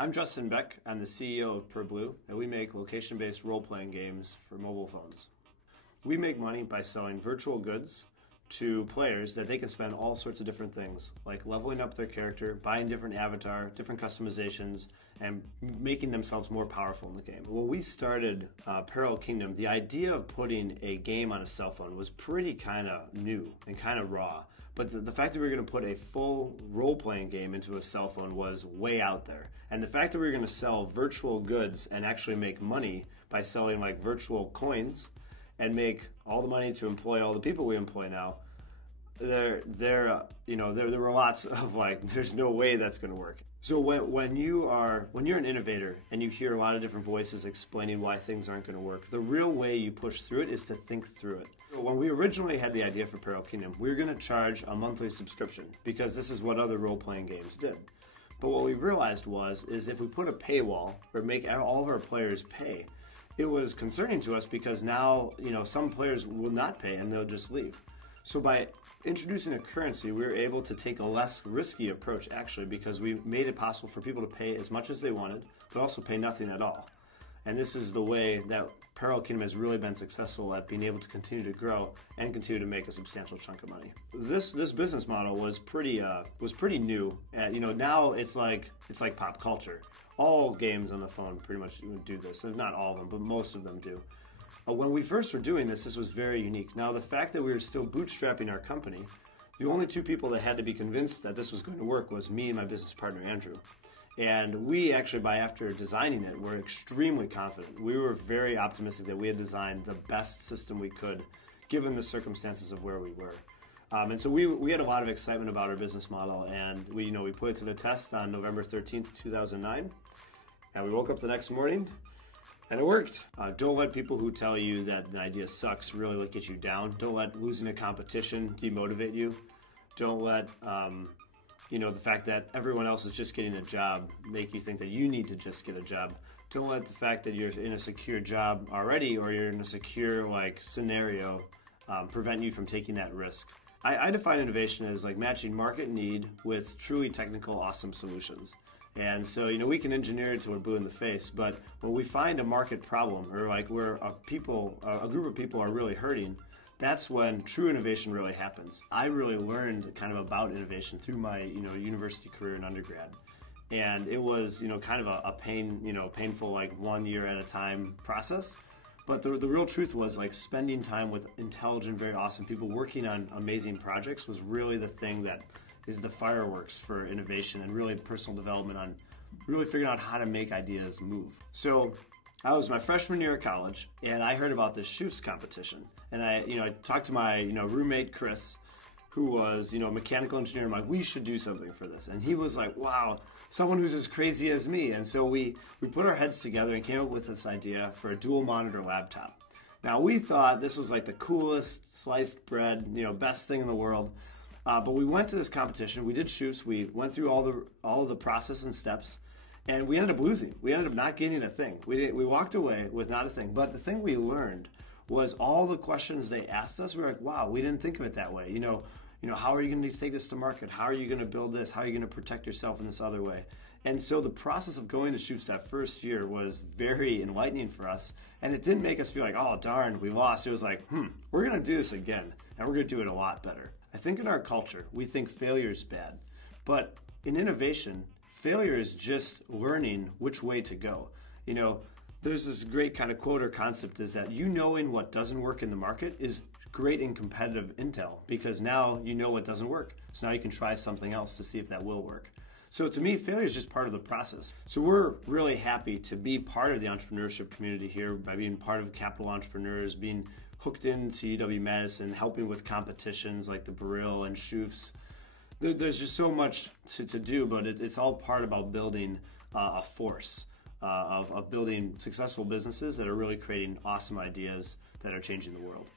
I'm Justin Beck. I'm the CEO of PerBlue, and we make location-based role-playing games for mobile phones. We make money by selling virtual goods to players that they can spend all sorts of different things, like leveling up their character, buying different avatar, different customizations, and making themselves more powerful in the game. When we started Peril Kingdom, the idea of putting a game on a cell phone was pretty kind of new and kind of raw. But the fact that we were going to put a full role-playing game into a cell phone was way out there. And the fact that we were going to sell virtual goods and actually make money by selling like virtual coins and make all the money to employ all the people we employ now, there were lots of like, there's no way that's going to work. So when you're an innovator and you hear a lot of different voices explaining why things aren't going to work, the real way you push through it is to think through it. When we originally had the idea for Peril Kingdom, we were going to charge a monthly subscription because this is what other role-playing games did. But what we realized is if we put a paywall or make all of our players pay, it was concerning to us because now, some players will not pay and they'll just leave. So by introducing a currency, we were able to take a less risky approach actually, because we made it possible for people to pay as much as they wanted, but also pay nothing at all. And this is the way that Peril Kingdom has really been successful at being able to continue to grow and continue to make a substantial chunk of money. This business model was pretty new. Now it's like pop culture. All games on the phone pretty much do this. Not all of them, but most of them do. When we first were doing this was very unique. Now the fact that we were still bootstrapping our company, the only two people that had to be convinced that this was going to work was me and my business partner Andrew. And we actually, after designing it, were extremely confident. We were very optimistic that we had designed the best system we could, given the circumstances of where we were. And so we had a lot of excitement about our business model, and we put it to the test on November 13th, 2009. And we woke up the next morning, and it worked. Don't let people who tell you that the idea sucks really get you down. Don't let losing a competition demotivate you. Don't let the fact that everyone else is just getting a job make you think that you need to just get a job. Don't let the fact that you're in a secure job already or you're in a secure scenario prevent you from taking that risk. I define innovation as like matching market need with truly technical, awesome solutions. And so, we can engineer it till we're blue in the face, but when we find a market problem or where a group of people are really hurting, that's when true innovation really happens. I really learned kind of about innovation through my, university career in undergrad. And it was, kind of a painful 1 year at a time process. But the real truth was spending time with intelligent, very awesome people working on amazing projects was really the thing that is the fireworks for innovation and really personal development on really figuring out how to make ideas move. So I was my freshman year of college, and I heard about this shoots competition. And I talked to my roommate Chris, who was a mechanical engineer. I'm like, we should do something for this. And he was like, wow, someone who's as crazy as me. And so we put our heads together and came up with this idea for a dual monitor laptop. Now we thought this was like the coolest sliced bread, best thing in the world. But we went to this competition. We did shoots. We went through all the process and steps. And we ended up losing. We ended up not getting a thing. We walked away with not a thing. But the thing we learned was all the questions they asked us. We were like, wow, we didn't think of it that way. How are you going to take this to market? How are you going to build this? How are you going to protect yourself in this other way? And so the process of going to shoots that first year was very enlightening for us. And it didn't make us feel like, oh, darn, we lost. It was like, we're going to do this again. And we're going to do it a lot better. I think in our culture, we think failure is bad. But in innovation, failure is just learning which way to go. There's this great kind of quote or concept is that knowing what doesn't work in the market is great in competitive intel because now you know what doesn't work. So now you can try something else to see if that will work. So to me, failure is just part of the process. So we're really happy to be part of the entrepreneurship community here by being part of Capital Entrepreneurs, being hooked into UW-Madison, helping with competitions like the Baril and Shoots. There's just so much to do, but it's all part about building a force of building successful businesses that are really creating awesome ideas that are changing the world.